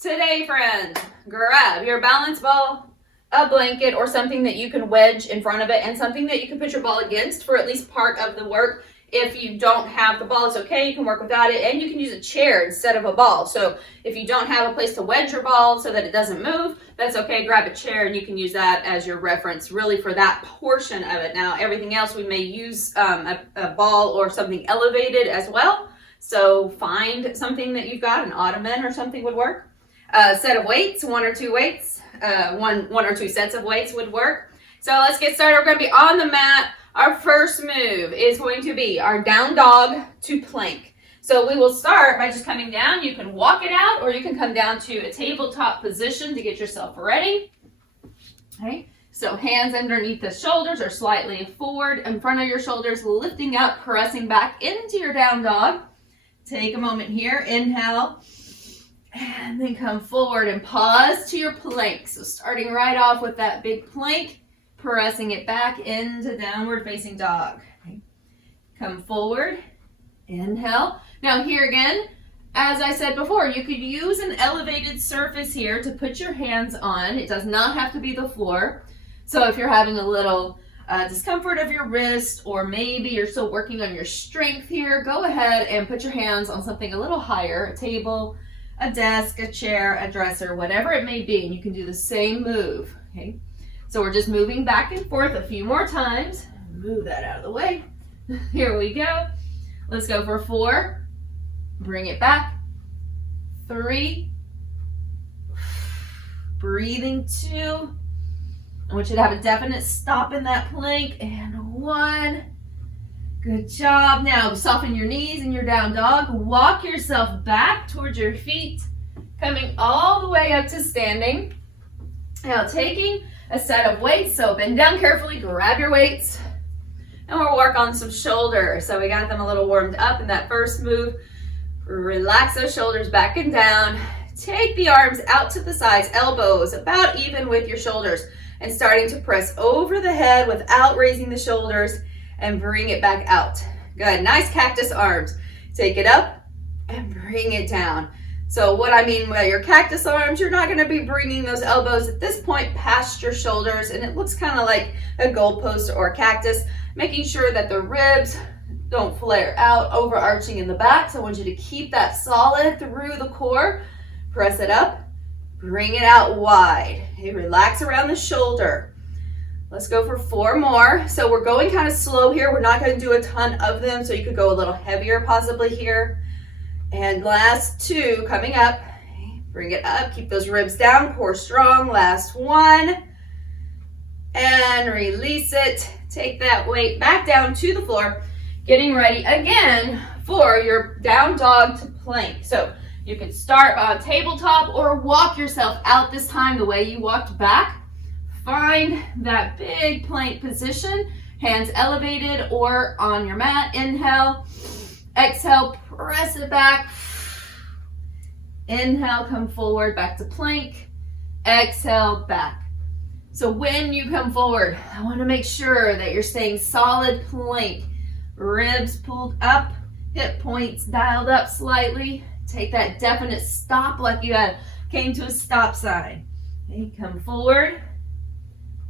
Today, friends, grab your balance ball, a blanket, or something that you can wedge in front of it, and something that you can put your ball against for at least part of the work. If you don't have the ball, it's okay. You can work without it, and you can use a chair instead of a ball. So if you don't have a place to wedge your ball so that it doesn't move, that's okay. Grab a chair, and you can use that as your reference really for that portion of it. Now, everything else, we may use a ball or something elevated as well. So find something that you've got, an ottoman or something would work. A set of weights, one or two weights, one or two sets of weights would work. So let's get started. We're going to be on the mat. Our first move is going to be our down dog to plank. So we will start by just coming down. You can walk it out, or you can come down to a tabletop position to get yourself ready. Okay. So hands underneath the shoulders or slightly forward in front of your shoulders, lifting up, pressing back into your down dog. Take a moment here. Inhale. And then come forward and pause to your plank. So starting right off with that big plank, pressing it back into downward facing dog. Okay. Come forward, inhale. Now here again, as I said before, you could use an elevated surface here to put your hands on. It does not have to be the floor. So if you're having a little discomfort of your wrist, or maybe you're still working on your strength here, go ahead and put your hands on something a little higher, a table, a desk, a chair, a dresser, whatever it may be, and you can do the same move, okay? So we're just moving back and forth a few more times. Move that out of the way. Here we go. Let's go for 4. Bring it back. 3. Breathing 2. I want you to have a definite stop in that plank. And 1. Good job. Now soften your knees in your down dog. Walk yourself back towards your feet, coming all the way up to standing. Now taking a set of weights, so bend down carefully, grab your weights, and we'll work on some shoulders. So we got them a little warmed up in that first move. Relax those shoulders back and down. Take the arms out to the sides, elbows about even with your shoulders, and starting to press over the head without raising the shoulders, and bring it back out. Good, nice cactus arms. Take it up and bring it down. So what I mean by your cactus arms, you're not gonna be bringing those elbows at this point past your shoulders, and it looks kind of like a goalpost or a cactus, making sure that the ribs don't flare out, overarching in the back. So I want you to keep that solid through the core. Press it up, bring it out wide. Okay, relax around the shoulder. Let's go for 4 more. So we're going kind of slow here. We're not going to do a ton of them, so you could go a little heavier possibly here. And last 2 coming up. Okay, bring it up. Keep those ribs down. Core strong. Last 1. And release it. Take that weight back down to the floor. Getting ready again for your down dog to plank. So you can start on tabletop or walk yourself out this time the way you walked back. Find that big plank position, hands elevated or on your mat. Inhale, exhale, press it back. Inhale, come forward, back to plank. Exhale, back. So when you come forward, I want to make sure that you're staying solid plank. Ribs pulled up, hip points dialed up slightly. Take that definite stop like you came to a stop sign. Okay, come forward.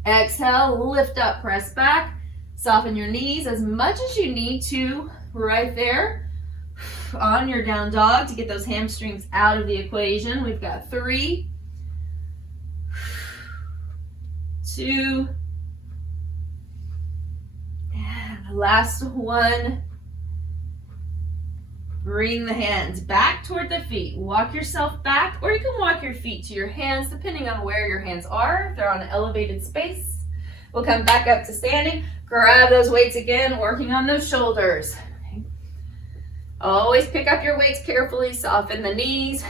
Exhale, lift up, press back, soften your knees as much as you need to right there on your down dog to get those hamstrings out of the equation. We've got 3, 2, and the last 1. Bring the hands back toward the feet. Walk yourself back, or you can walk your feet to your hands, depending on where your hands are. If they're on an elevated space, we'll come back up to standing. Grab those weights again, working on those shoulders. Okay. Always pick up your weights carefully. Soften the knees.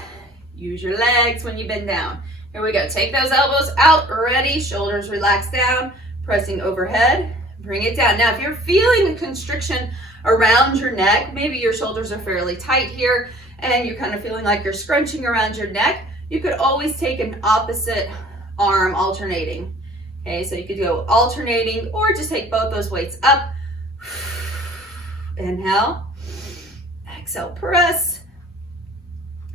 Use your legs when you bend down. Here we go. Take those elbows out. Ready. Shoulders relax down. Pressing overhead. Bring it down. Now, if you're feeling a constriction around your neck, maybe your shoulders are fairly tight here and you're kind of feeling like you're scrunching around your neck, you could always take an opposite arm alternating. Okay, so you could go alternating or just take both those weights up. Inhale, exhale, press.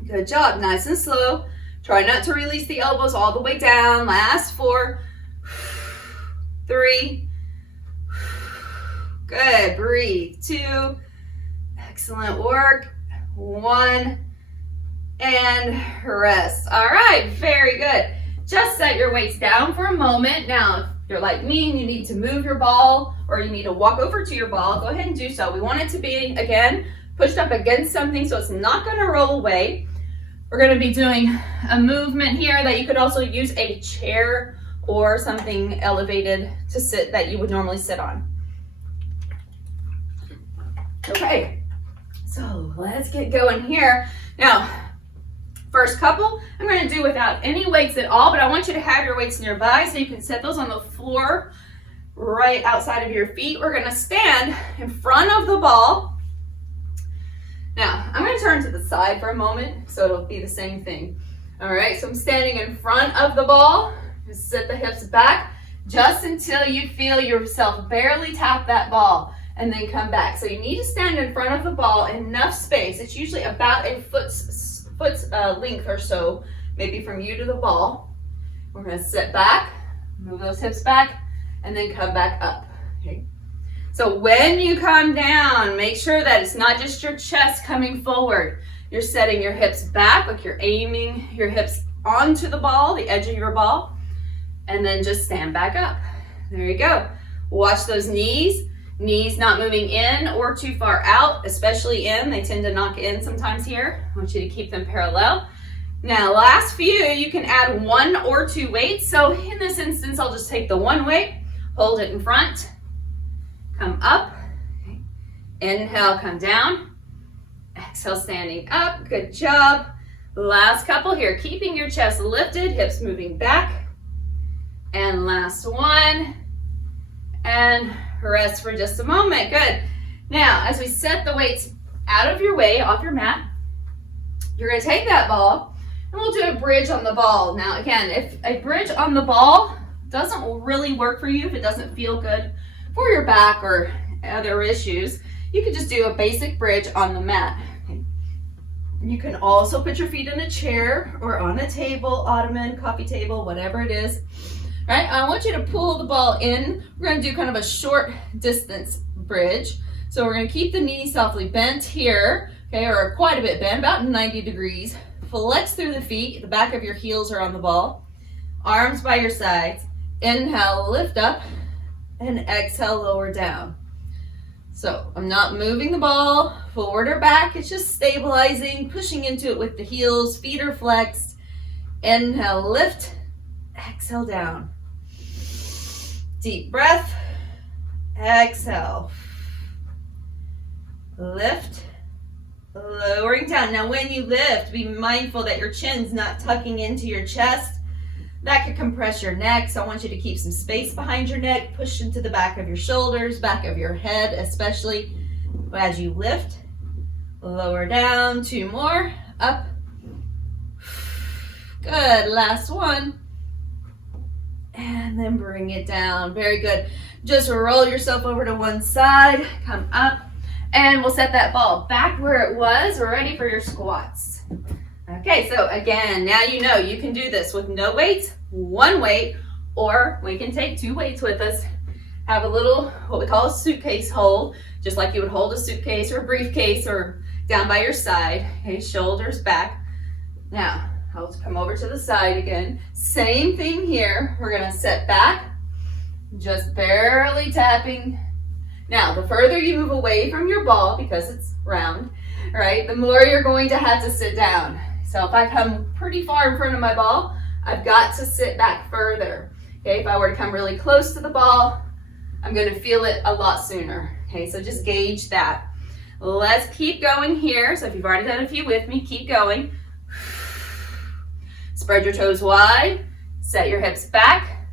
Good job, nice and slow. Try not to release the elbows all the way down. Last 4, 3, good, breathe, 2, excellent work, 1, and rest. All right, very good. Just set your weights down for a moment. Now, if you're like me and you need to move your ball or you need to walk over to your ball, go ahead and do so. We want it to be, again, pushed up against something so it's not going to roll away. We're going to be doing a movement here that you could also use a chair or something elevated to sit that you would normally sit on. Okay, so let's get going here. Now, first couple, I'm going to do without any weights at all, but I want you to have your weights nearby so you can set those on the floor right outside of your feet. We're going to stand in front of the ball. Now, I'm going to turn to the side for a moment so it'll be the same thing. All right, so I'm standing in front of the ball. Just set the hips back just until you feel yourself barely tap that ball, and then come back. So you need to stand in front of the ball, enough space. It's usually about a foot's length or so, maybe from you to the ball. We're going to sit back, move those hips back, and then come back up. Okay. So when you come down, make sure that it's not just your chest coming forward. You're setting your hips back, like you're aiming your hips onto the ball, the edge of your ball, and then just stand back up. There you go. Watch those knees. Knees not moving in or too far out, especially in. They tend to knock in sometimes here. I want you to keep them parallel. Now, last few, you can add 1 or 2 weights. So in this instance, I'll just take the 1 weight, hold it in front, come up, okay. Inhale, come down, exhale, standing up, good job. Last couple here, keeping your chest lifted, hips moving back, and last one, and rest for just a moment, good. Now, as we set the weights out of your way, off your mat, you're gonna take that ball, and we'll do a bridge on the ball. Now, again, if a bridge on the ball doesn't really work for you, if it doesn't feel good for your back or other issues, you can just do a basic bridge on the mat. You can also put your feet in a chair or on a table, ottoman, coffee table, whatever it is. All right, I want you to pull the ball in. We're going to do kind of a short distance bridge. So we're going to keep the knees softly bent here, okay, or quite a bit bent, about 90 degrees. Flex through the feet. The back of your heels are on the ball. Arms by your sides. Inhale, lift up. And exhale, lower down. So I'm not moving the ball forward or back. It's just stabilizing, pushing into it with the heels. Feet are flexed. Inhale, lift. Exhale, down. Deep breath. Exhale. Lift. Lowering down. Now when you lift, be mindful that your chin's not tucking into your chest. That could compress your neck, so I want you to keep some space behind your neck, push into the back of your shoulders, back of your head, especially as you lift. Lower down, 2 more, up. Good, last one. And then bring it down, very good. Just roll yourself over to one side, come up, and we'll set that ball back where it was. We're ready for your squats. Okay, so again, now you know you can do this with no weights, 1 weight, or we can take 2 weights with us. Have a little, what we call a suitcase hold, just like you would hold a suitcase or a briefcase or down by your side. Okay, shoulders back. Now, I'll come over to the side again. Same thing here. We're gonna set back, just barely tapping. Now, the further you move away from your ball, because it's round, right, the more you're going to have to sit down. So if I come pretty far in front of my ball, I've got to sit back further. Okay, if I were to come really close to the ball, I'm going to feel it a lot sooner. Okay, so just gauge that. Let's keep going here. So if you've already done a few with me, keep going. Spread your toes wide, set your hips back,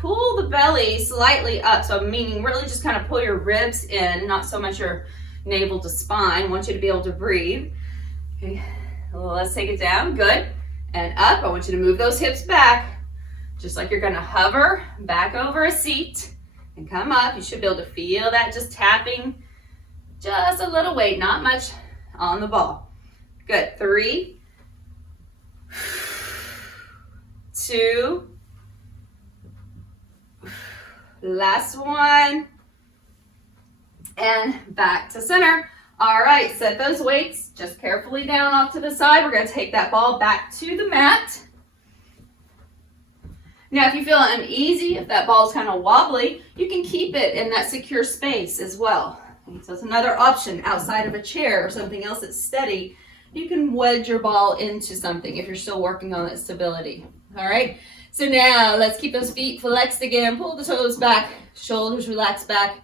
pull the belly slightly up. So meaning really just kind of pull your ribs in, not so much your navel to spine. I want you to be able to breathe. Okay. Let's take it down, good, and up. I want you to move those hips back, just like you're gonna hover back over a seat and come up. You should be able to feel that just tapping, just a little weight, not much on the ball. Good, 3, 2. Last one. And back to center. All right, set those weights just carefully down off to the side. We're going to take that ball back to the mat. Now, if you feel uneasy, if that ball is kind of wobbly, you can keep it in that secure space as well. So it's another option outside of a chair or something else that's steady. You can wedge your ball into something if you're still working on that stability. All right, so now let's keep those feet flexed again. Pull the toes back, shoulders relax back.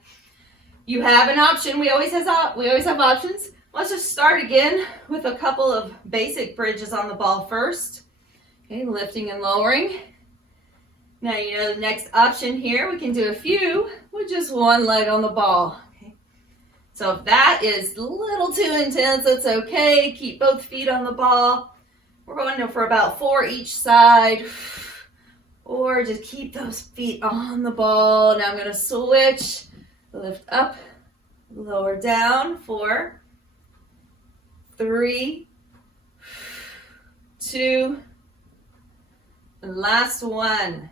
You have an option. We always have options. Let's just start again with a couple of basic bridges on the ball first. Okay, lifting and lowering. Now you know the next option here. We can do a few with just one leg on the ball. Okay. So if that is a little too intense, that's okay. Keep both feet on the ball. We're going for about 4 each side. Or just keep those feet on the ball. Now I'm going to switch. Lift up, lower down. 4, 3, 2, and last one.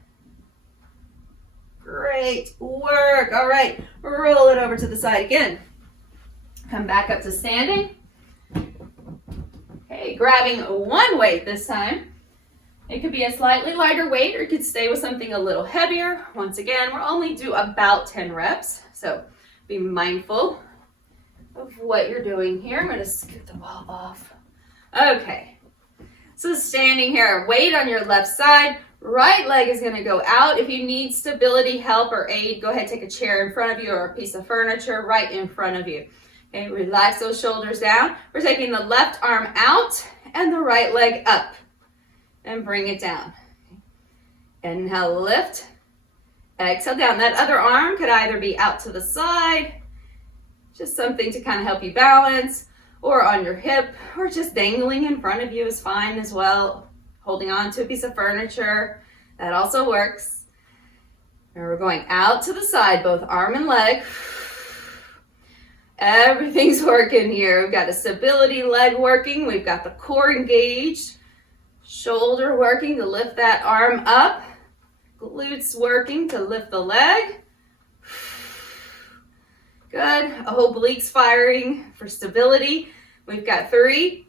Great work. All right, roll it over to the side again. Come back up to standing. Okay, grabbing one weight this time. It could be a slightly lighter weight, or you could stay with something a little heavier. Once again, we'll only do about 10 reps, so be mindful of what you're doing here. I'm going to scoot the ball off. Okay, so standing here, weight on your left side. Right leg is going to go out. If you need stability, help, or aid, go ahead, take a chair in front of you or a piece of furniture right in front of you. Okay, relax those shoulders down. We're taking the left arm out and the right leg up. And bring it down. Inhale, lift. Exhale down. That other arm could either be out to the side, just something to kind of help you balance, or on your hip, or just dangling in front of you is fine as well. Holding on to a piece of furniture, that also works. And we're going out to the side, both arm and leg. Everything's working here. We've got a stability leg working. We've got the core engaged. Shoulder working to lift that arm up. Glutes working to lift the leg. Good. Obliques firing for stability. We've got 3,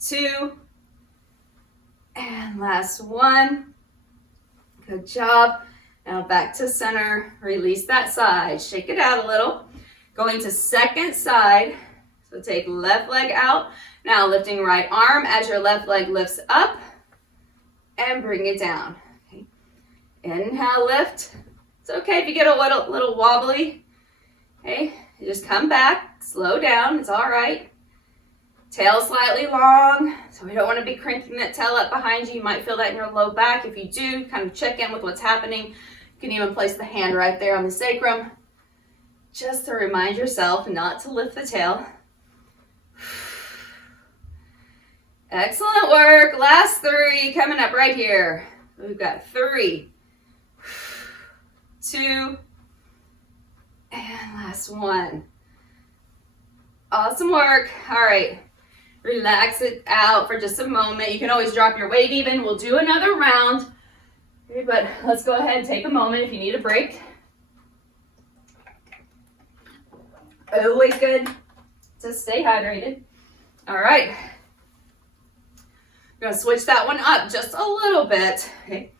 2, and last one. Good job. Now back to center. Release that side. Shake it out a little. Going to second side. So take left leg out. Now lifting right arm as your left leg lifts up and bring it down. Okay. Inhale, lift. It's okay if you get a little wobbly. Okay, you just come back, slow down, it's all right. Tail slightly long, so we don't want to be cranking that tail up behind you. You might feel that in your low back. If you do, kind of check in with what's happening. You can even place the hand right there on the sacrum, just to remind yourself not to lift the tail. Excellent work. Last 3 coming up right here. We've got 3, 2, and last one. Awesome work. All right. Relax it out for just a moment. You can always drop your weight even. We'll do another round. Okay, but let's go ahead and take a moment if you need a break. Always good to stay hydrated. All right. I'm going to switch that one up just a little bit. Okay.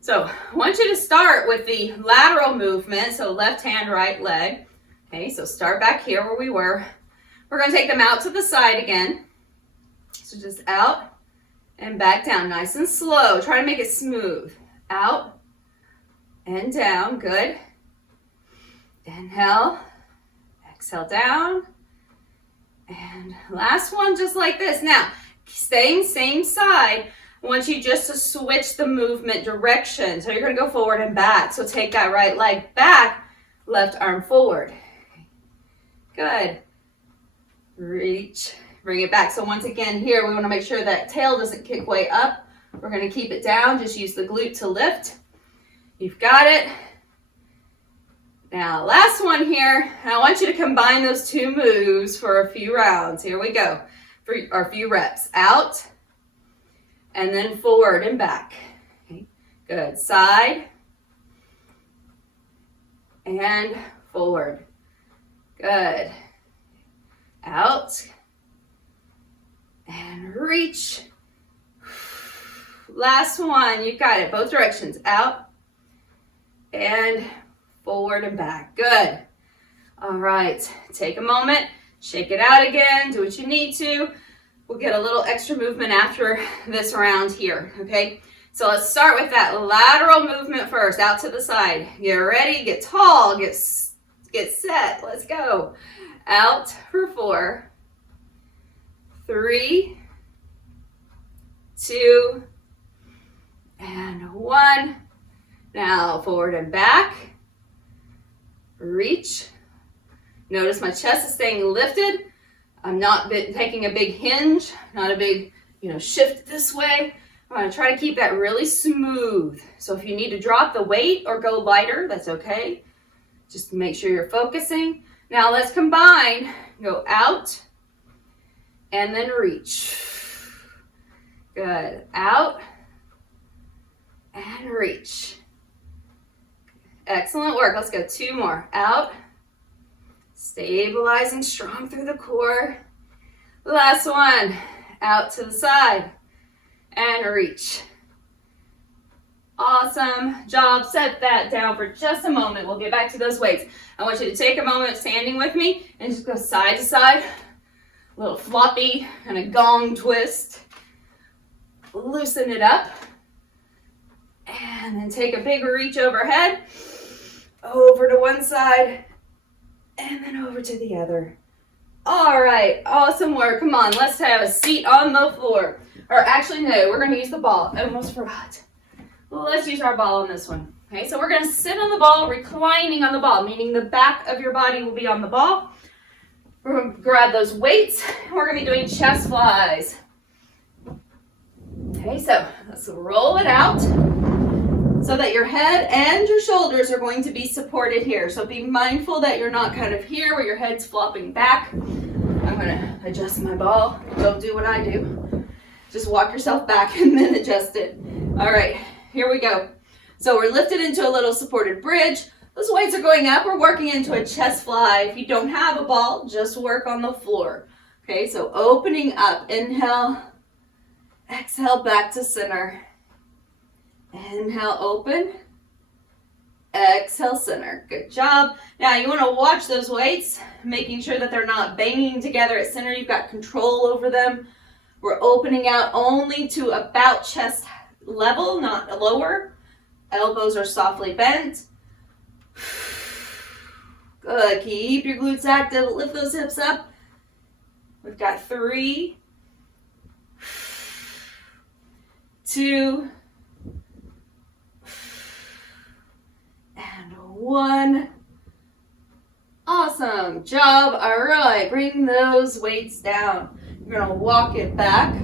So I want you to start with the lateral movement. So left hand, right leg. Okay, so start back here where we were. We're going to take them out to the side again. So just out and back down, nice and slow. Try to make it smooth. Out and down, good. Inhale, exhale down. And last one just like this. Now, staying same side, I want you just to switch the movement direction. So you're going to go forward and back. So take that right leg back, left arm forward. Good. Reach, bring it back. So once again here, we want to make sure that tail doesn't kick way up. We're going to keep it down. Just use the glute to lift. You've got it. Now, last one here. I want you to combine those 2 moves for a few rounds. Here we go. For a few reps. Out and then forward and back. Okay. Good. Side and forward. Good. Out and reach. Last one. You got it. Both directions. Out and forward and back. Good. All right. Take a moment. Shake it out again. Do what you need to. We'll get a little extra movement after this round here. Okay. So let's start with that lateral movement first. Out to the side. Get ready. Get tall. Get set. Let's go. Out for 4, 3, 2, and 1. Now forward and back. Reach. Notice my chest is staying lifted. I'm not taking a big hinge, not a big, shift this way. I'm going to try to keep that really smooth. So if you need to drop the weight or go lighter, that's okay. Just make sure you're focusing. Now let's combine. Go out and then reach. Good. Out and reach. Excellent work. Let's go 2 more. Out. Stabilizing strong through the core. Last one. Out to the side and reach. Awesome job. Set that down for just a moment. We'll get back to those weights. I want you to take a moment standing with me and just go side to side. A little floppy and a gong twist. Loosen it up. And then take a big reach overhead. Over to one side. And then over to the other. All right. Awesome work. Come on. Let's have a seat on the floor. Or actually, no. We're going to use the ball. I almost forgot. Let's use our ball on this one. Okay, so we're going to sit on the ball, reclining on the ball, meaning the back of your body will be on the ball. We're going to grab those weights. We're going to be doing chest flies. Okay, so let's roll it out so that your head and your shoulders are going to be supported here. So be mindful that you're not kind of here where your head's flopping back. I'm going to adjust my ball. Don't do what I do. Just walk yourself back and then adjust it. All right. Here we go. So we're lifted into a little supported bridge. Those weights are going up. We're working into a chest fly. If you don't have a ball, just work on the floor. Okay, so opening up. Inhale. Exhale back to center. Inhale, open. Exhale, center. Good job. Now you want to watch those weights, making sure that they're not banging together at center. You've got control over them. We're opening out only to about chest level, not lower. Elbows are softly bent. Good. Keep your glutes active. Lift those hips up. We've got 3, 2, and 1. Awesome job. All right. Bring those weights down. You're going to walk it back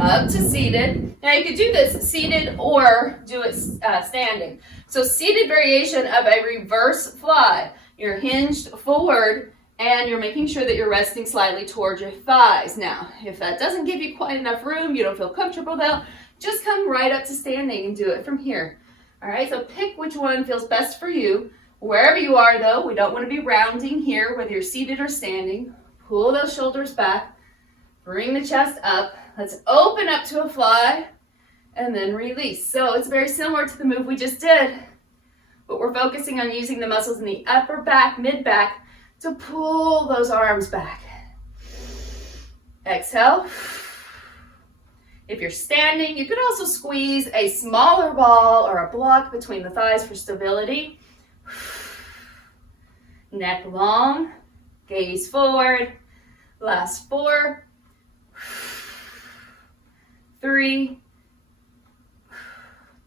up to seated. Now you could do this seated or do it standing. So seated variation of a reverse fly. You're hinged forward and you're making sure that you're resting slightly towards your thighs. Now, if that doesn't give you quite enough room, you don't feel comfortable though, just come right up to standing and do it from here. All right, so pick which one feels best for you. Wherever you are though, we don't want to be rounding here, whether you're seated or standing. Pull those shoulders back, bring the chest up. Let's open up to a fly and then release. So it's very similar to the move we just did, but we're focusing on using the muscles in the upper back, mid back to pull those arms back. Exhale. If you're standing, you could also squeeze a smaller ball or a block between the thighs for stability. Neck long, gaze forward. Last 4, 3,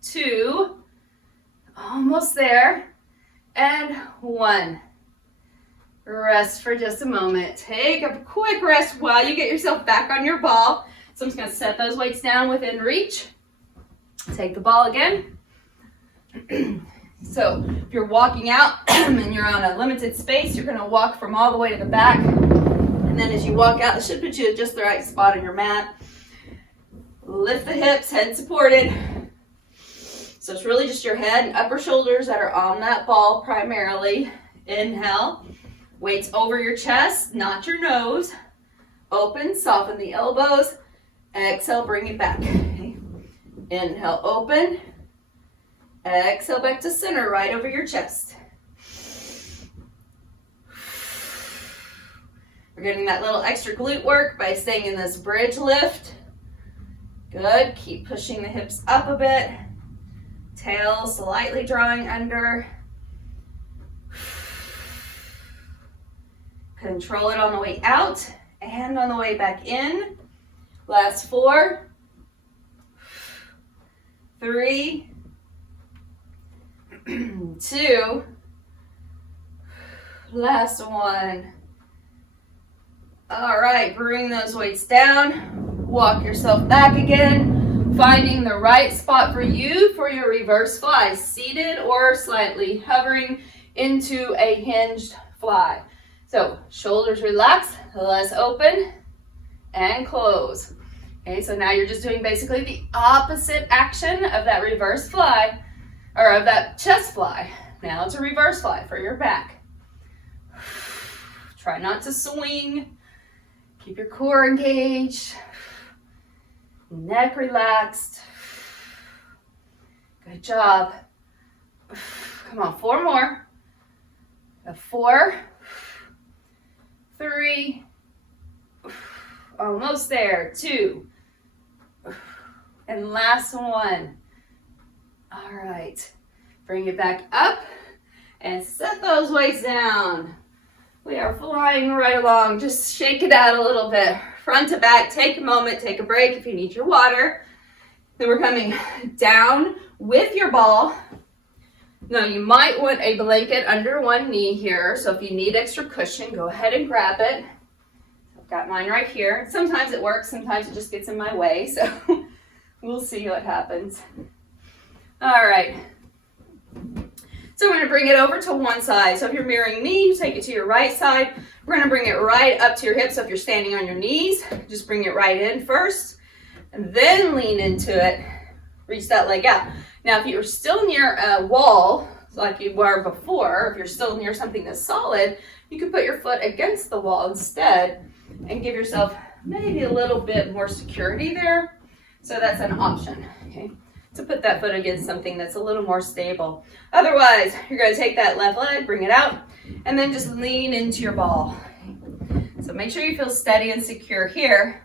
2, almost there, and 1. Rest for just a moment. Take a quick rest while you get yourself back on your ball. So I'm just going to set those weights down within reach. Take the ball again. So if you're walking out and you're on a limited space, you're going to walk from all the way to the back. And then as you walk out, it should put you at just the right spot on your mat. Lift the hips, head supported. So it's really just your head and upper shoulders that are on that ball primarily. Inhale, weights over your chest, not your nose. Open, soften the elbows. Exhale, bring it back. Okay. Inhale, open. Exhale, back to center, right over your chest. We're getting that little extra glute work by staying in this bridge lift. Good, keep pushing the hips up a bit. Tail slightly drawing under. Control it on the way out and on the way back in. Last 4, 3, 2, last 1. All right, bring those weights down, walk yourself back again, finding the right spot for you for your reverse fly, seated or slightly hovering into a hinged fly. So shoulders relaxed, legs open, and close. Okay, so now you're just doing basically the opposite action of that reverse fly, or of that chest fly. Now it's a reverse fly for your back. Try not to swing. Keep your core engaged, neck relaxed. Good job. Come on, 4 more. 4, 3, almost there, 2, and last 1. All right, bring it back up and set those weights down. We are flying right along. Just shake it out a little bit. Front to back, take a moment, take a break if you need your water. Then we're coming down with your ball. Now you might want a blanket under one knee here. So if you need extra cushion, go ahead and grab it. I've got mine right here. Sometimes it works, sometimes it just gets in my way. So we'll see what happens. All right. So we're going to bring it over to one side. So if you're mirroring me, you take it to your right side. We're going to bring it right up to your hips. So if you're standing on your knees, just bring it right in first, and then lean into it. Reach that leg out. Now, if you're still near a wall, like you were before, if you're still near something that's solid, you can put your foot against the wall instead and give yourself maybe a little bit more security there. So that's an option, okay? To put that foot against something that's a little more stable. Otherwise, you're going to take that left leg, bring it out, and then just lean into your ball. So make sure you feel steady and secure here.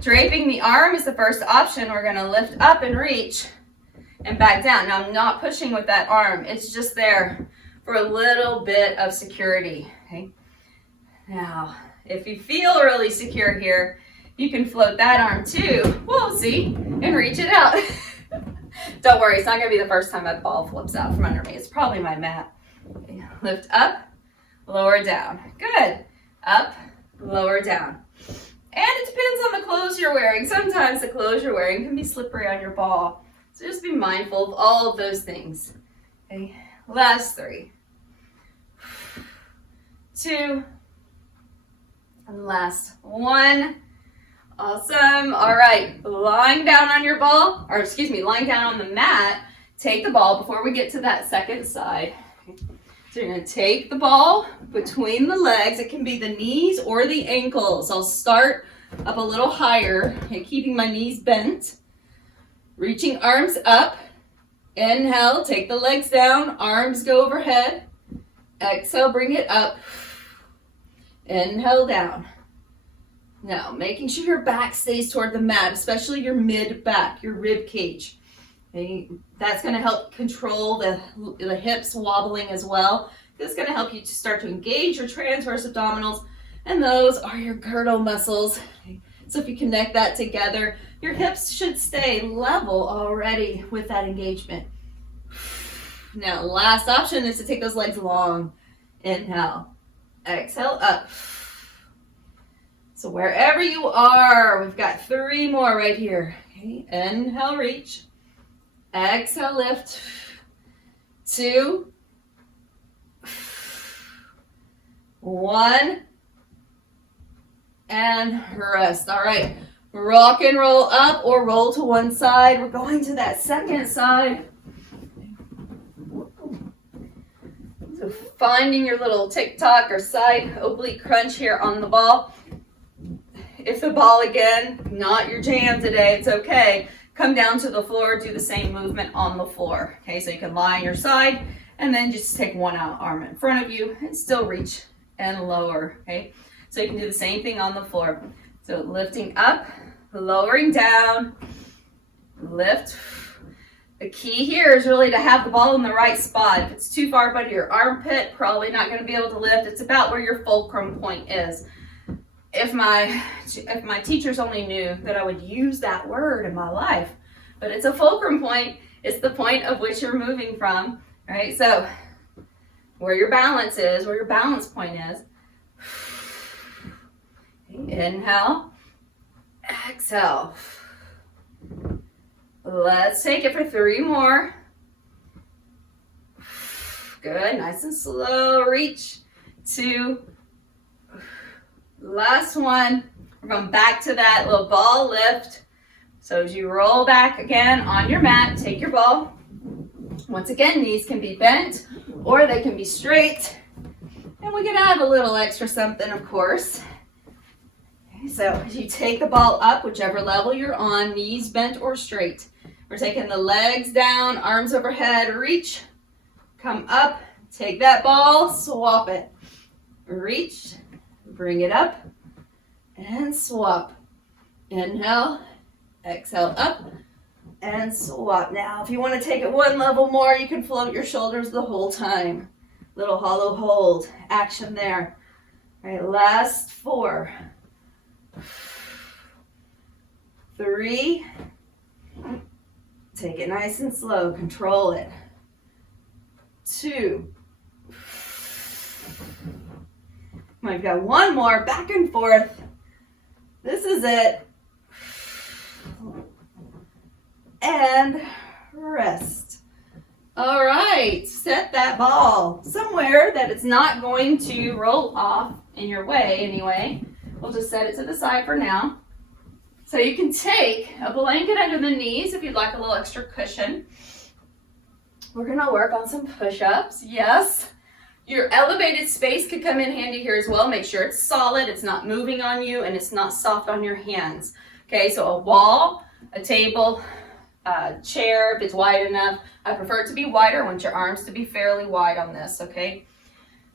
Draping the arm is the first option. We're going to lift up and reach and back down. Now, I'm not pushing with that arm. It's just there for a little bit of security. Okay. Now, if you feel really secure here, you can float that arm too. Whoa, see? And reach it out. Don't worry, it's not going to be the first time that ball flips out from under me. It's probably my mat. Okay. Lift up, lower down. Good. Up, lower down. And it depends on the clothes you're wearing. Sometimes the clothes you're wearing can be slippery on your ball. So just be mindful of all of those things. Okay. Last 3, 2, and last 1. Awesome. All right, lying down on your ball, or excuse me, lying down on the mat, take the ball before we get to that second side. Okay. So you're going to take the ball between the legs. It can be the knees or the ankles. I'll start up a little higher, okay, keeping my knees bent. Reaching arms up. Inhale, take the legs down, arms go overhead. Exhale, bring it up. Inhale, down. Now, making sure your back stays toward the mat, especially your mid-back, your rib cage. Okay? That's going to help control the hips wobbling as well. This is going to help you to start to engage your transverse abdominals, and those are your girdle muscles. Okay? So if you connect that together, your hips should stay level already with that engagement. Now, last option is to take those legs long. Inhale, exhale, up. So wherever you are, we've got 3 more right here. Okay, inhale, reach. Exhale, lift. 2, 1, and rest. All right, Rock and roll up or roll to one side. We're going to that second side. So finding your little tick-tock or side oblique crunch here on the ball. If the ball, again, not your jam today, it's okay. Come down to the floor, do the same movement on the floor. Okay, so you can lie on your side and then just take one arm in front of you and still reach and lower. Okay, so you can do the same thing on the floor. So lifting up, lowering down, lift. The key here is really to have the ball in the right spot. If it's too far above your armpit, probably not going to be able to lift. It's about where your fulcrum point is. If my teachers only knew that I would use that word in my life, but it's a fulcrum point. It's the point of which you're moving from, right? So where your balance is, where your balance point is. Inhale, exhale. Let's take it for 3 more. Good, nice and slow. Reach, 2. Last one. We're going back to that little ball lift. So as you roll back again on your mat, take your ball. Once again, knees can be bent or they can be straight. And we can add a little extra something, of course. Okay, so as you take the ball up, whichever level you're on, knees bent or straight. We're taking the legs down, arms overhead, reach, come up, take that ball, swap it. Reach, bring it up, and swap. Inhale, exhale, up, and swap. Now, if you want to take it one level more, you can float your shoulders the whole time. Little hollow hold, action there. All right, last 4, 3, take it nice and slow, control it. 2, I've got 1 more, back and forth. This is it. And rest. All right, set that ball somewhere that it's not going to roll off in your way anyway. We'll just set it to the side for now. So you can take a blanket under the knees if you'd like a little extra cushion. We're gonna work on some push-ups, yes. Your elevated space could come in handy here as well. Make sure it's solid, it's not moving on you, and it's not soft on your hands. Okay, so a wall, a table, a chair, if it's wide enough. I prefer it to be wider. I want your arms to be fairly wide on this, okay?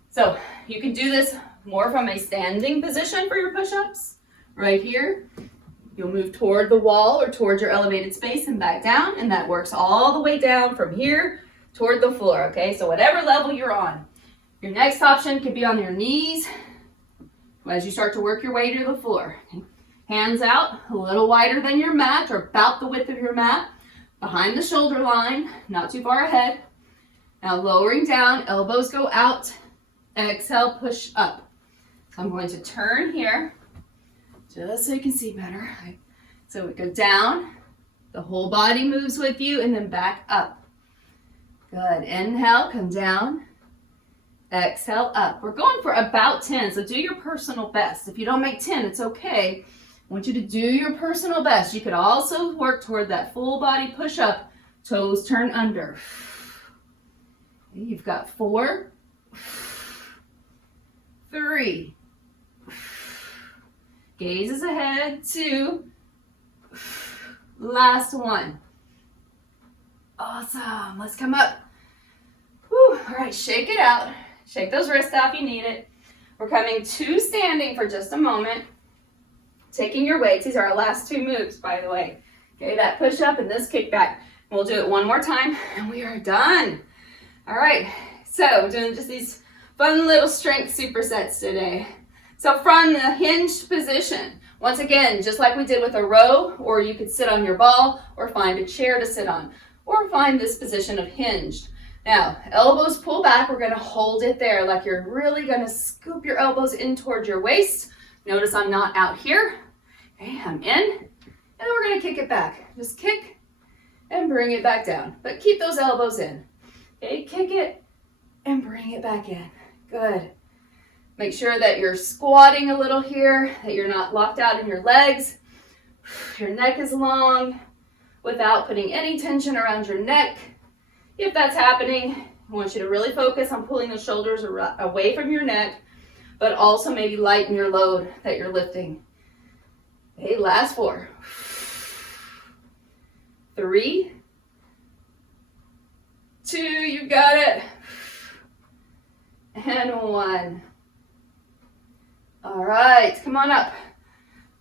So you can do this more from a standing position for your push-ups. Right here, you'll move toward the wall or towards your elevated space and back down, and that works all the way down from here toward the floor, okay? So whatever level you're on. Your next option could be on your knees as you start to work your way to the floor. Hands out, a little wider than your mat or about the width of your mat, behind the shoulder line, not too far ahead. Now lowering down, elbows go out, exhale, push up. So I'm going to turn here just so you can see better. So we go down, the whole body moves with you, and then back up. Good, inhale, come down. Exhale, up. We're going for about 10, so do your personal best. If you don't make 10, it's okay. I want you to do your personal best. You could also work toward that full body push-up, toes turn under. You've got 4, 3, gaze is ahead, 2, last 1. Awesome, let's come up. Whew. All right, shake it out. Shake those wrists out if you need it. We're coming to standing for just a moment. Taking your weights. These are our last 2 moves, by the way. Okay, that push up and this kickback. We'll do it one more time and we are done. All right, so we're doing just these fun little strength supersets today. So from the hinged position, once again, just like we did with a row, or you could sit on your ball or find a chair to sit on, or find this position of hinged. Now, elbows pull back. We're going to hold it there like you're really going to scoop your elbows in towards your waist. Notice I'm not out here. Okay, I'm in. And then we're going to kick it back. Just kick and bring it back down. But keep those elbows in. Okay, kick it and bring it back in. Good. Make sure that you're squatting a little here, that you're not locked out in your legs. Your neck is long without putting any tension around your neck. If that's happening, I want you to really focus on pulling the shoulders away from your neck, but also maybe lighten your load that you're lifting. Okay, last 4. 3, 2, you got it. And 1. All right, come on up.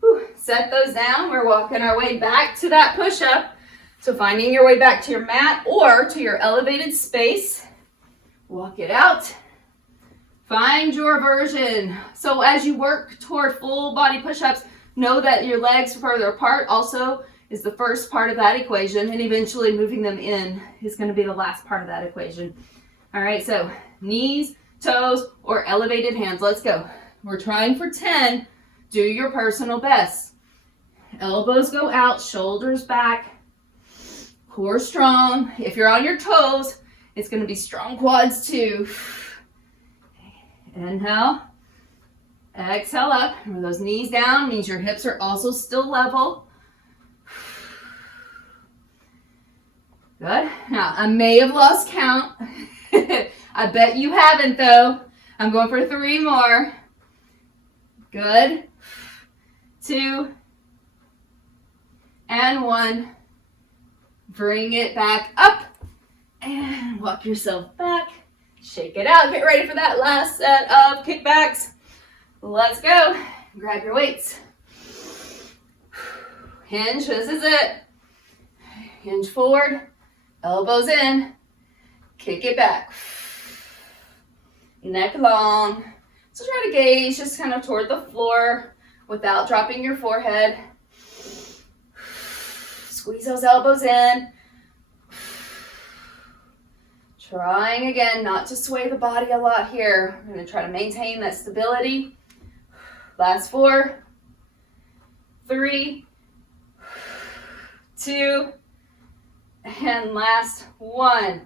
Whew. Set those down. We're walking our way back to that push-up. So finding your way back to your mat or to your elevated space. Walk it out. Find your version. So as you work toward full body push-ups, know that your legs further apart also is the first part of that equation, and eventually moving them in is going to be the last part of that equation. All right, so knees, toes, or elevated hands. Let's go. We're trying for 10. Do your personal best. Elbows go out, shoulders back, core strong. If you're on your toes, it's going to be strong quads too. Inhale. Exhale up. Remember, those knees down means your hips are also still level. Good. Now, I may have lost count. I bet you haven't though. I'm going for 3 more. Good. 2 and 1. Bring it back up and walk yourself back. Shake it out. Get ready for that last set of kickbacks. Let's go. Grab your weights. Hinge. This is it. Hinge forward. Elbows in. Kick it back. Neck long. So try to gaze just kind of toward the floor without dropping your forehead. Squeeze those elbows in. Trying again not to sway the body a lot here. I'm going to try to maintain that stability. Last 4, 3, 2, and last 1.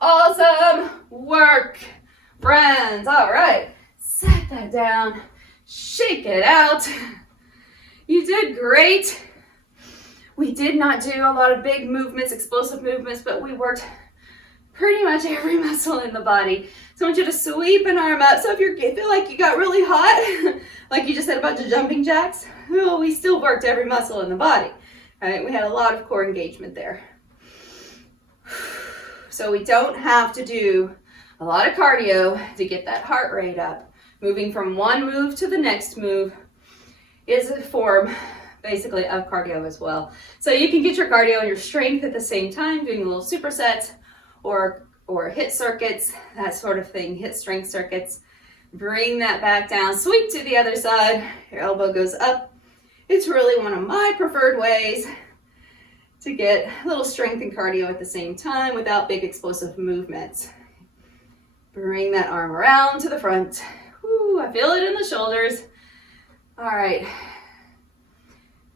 Awesome work, friends. All right, set that down, shake it out. You did great. We did not do a lot of big movements, explosive movements, but we worked pretty much every muscle in the body. So I want you to sweep an arm up. So if you feel like you got really hot, like you just had a bunch of jumping jacks, well, we still worked every muscle in the body. All right, we had a lot of core engagement there. So we don't have to do a lot of cardio to get that heart rate up. Moving from one move to the next move is a form basically of cardio as well. So you can get your cardio and your strength at the same time, doing a little supersets or hit circuits, that sort of thing, hit strength circuits. Bring that back down, sweep to the other side, your elbow goes up. It's really one of my preferred ways to get a little strength and cardio at the same time without big explosive movements. Bring that arm around to the front. Woo, I feel it in the shoulders. All right.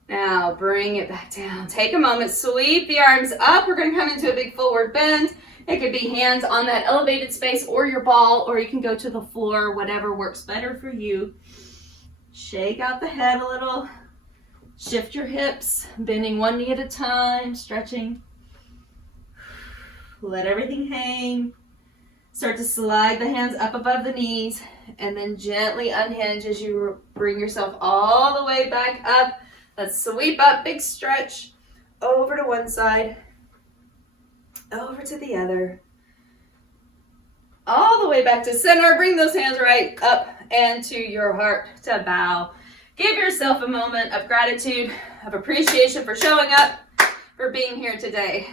Now bring it back down. Take a moment, sweep the arms up. We're going to come into a big forward bend. It could be hands on that elevated space or your ball, or you can go to the floor, whatever works better for you. Shake out the head a little. Shift your hips, bending one knee at a time, stretching. Let everything hang. Start to slide the hands up above the knees, and then gently unhinge as you bring yourself all the way back up. Let's sweep up, big stretch, over to one side, over to the other, all the way back to center. Bring those hands right up and to your heart to bow. Give yourself a moment of gratitude, of appreciation for showing up, for being here today.